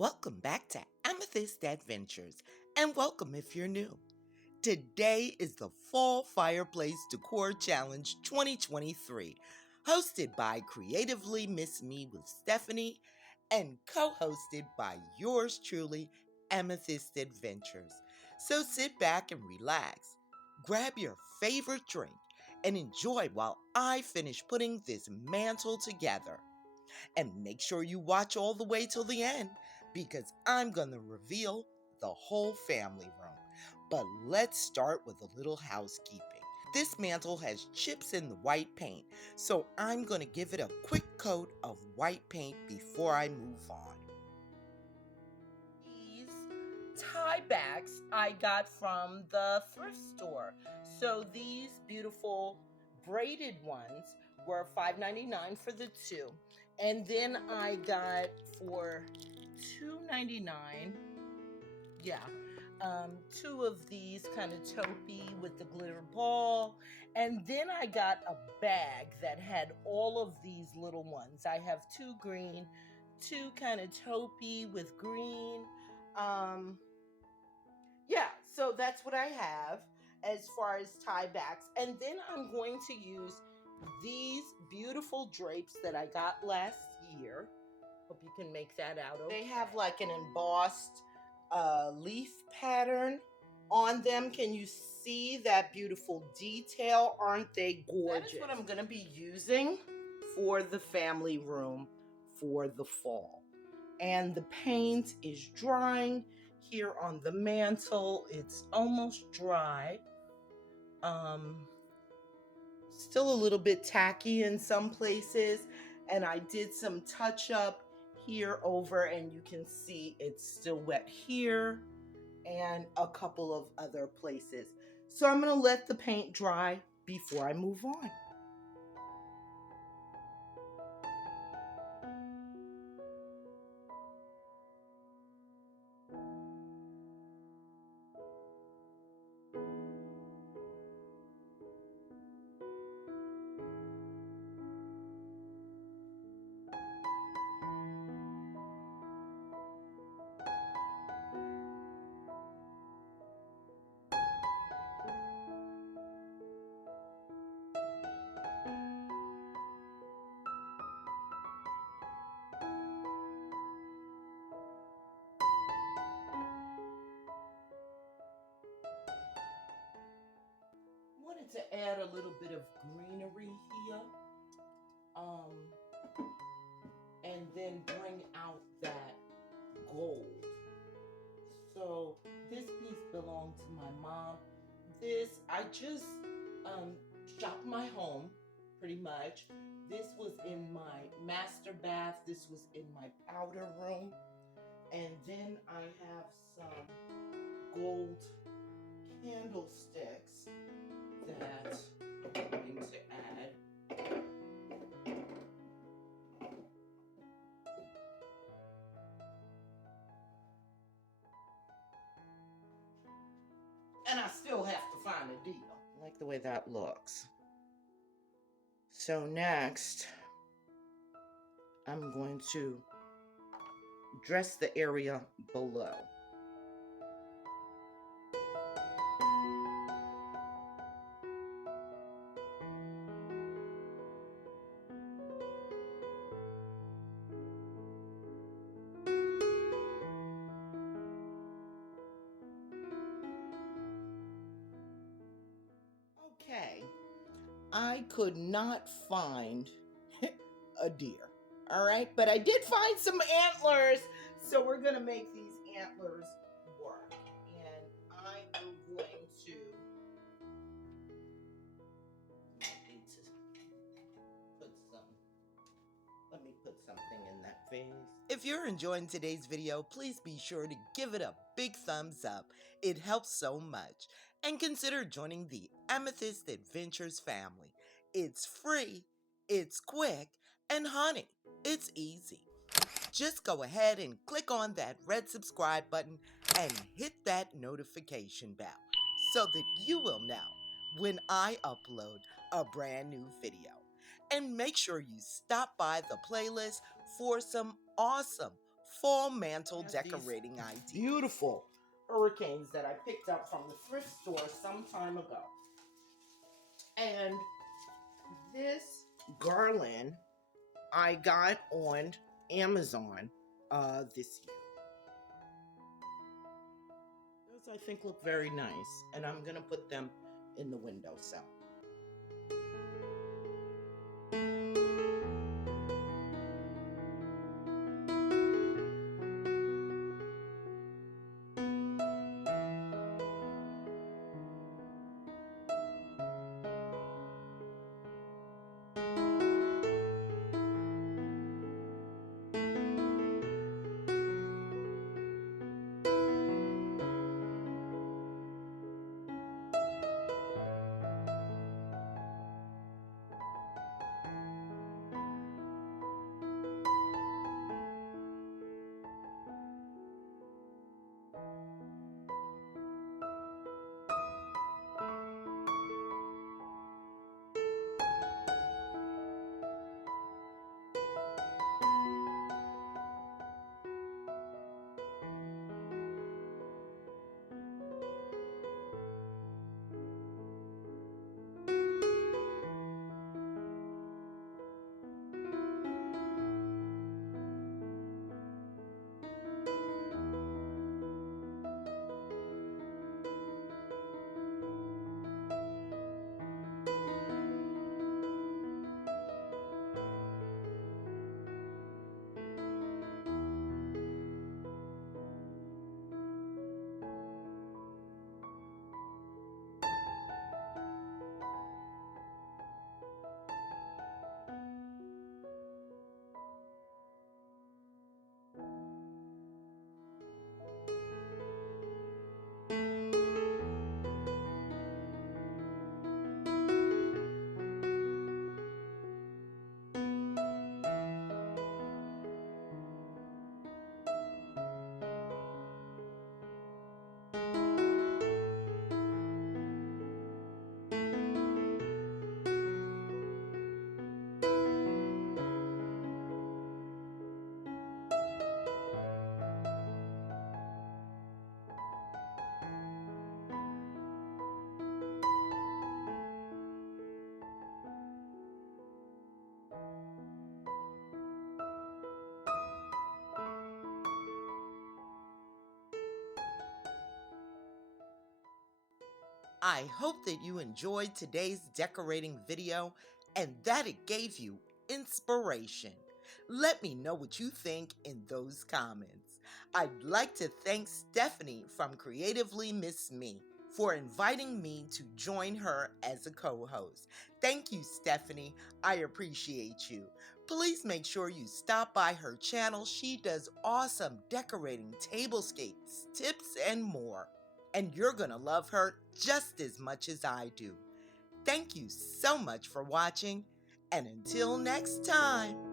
Welcome back to Amethyst Adventures, and welcome if you're new. Today is the Fall Fireplace Decor Challenge 2023, hosted by Creatively Miss Me with Stephanie and co-hosted by yours truly, Amethyst Adventures. So sit back and relax, grab your favorite drink, and enjoy while I finish putting this mantle together. And make sure you watch all the way till the end because I'm going to reveal the whole family room. But let's start with a little housekeeping. This mantle has chips in the white paint, so I'm going to give it a quick coat of white paint before I move on. These tie backs I got from the thrift store. So these beautiful braided ones were $5.99 for the two. And then I got for $2.99, two of these kind of taupey with the glitter ball. And then I got a bag that had all of these little ones. I have two green, two kind of taupey with green. So that's what I have as far as tie backs. And then I'm going to use these beautiful drapes that I got last year. Hope you can make that out okay. They have like an embossed leaf pattern on them. Can you see that beautiful detail? Aren't they gorgeous? That is what I'm going to be using for the family room for the fall. And the paint is drying here on the mantle. It's almost dry. Still a little bit tacky in some places, and I did some touch up here over, and you can see it's still wet here and a couple of other places. So I'm going to let the paint dry before I move on. To add a little bit of greenery here, and then bring out that gold. So this piece belonged to my mom. This, I just shopped my home, pretty much. This was in my master bath. This was in my powder room. And then I have some gold candlesticks that I'm going to add. And I still have to find a deal. I like the way that looks. So next, I'm going to dress the area below. Okay, I could not find a deer, all right? But I did find some antlers, so we're going to make these antlers work. And I am going to let me put something in that vase. If you're enjoying today's video, please be sure to give it a big thumbs up. It helps so much. And consider joining the Amethyst Adventures family. It's free, it's quick, and honey, it's easy. Just go ahead and click on that red subscribe button and hit that notification bell so that you will know when I upload a brand new video. And make sure you stop by the playlist for some awesome fall mantle decorating ideas. Beautiful hurricanes that I picked up from the thrift store some time ago. And this garland I got on Amazon this year. Those I think look very nice, and I'm gonna put them in the windowsill. I hope that you enjoyed today's decorating video and that it gave you inspiration. Let me know what you think in those comments. I'd like to thank Stephanie from Creatively Miss Me for inviting me to join her as a co-host. Thank you, Stephanie. I appreciate you. Please make sure you stop by her channel. She does awesome decorating tablescapes, tips, and more. And you're going to love her just as much as I do. Thank you so much for watching, and until next time.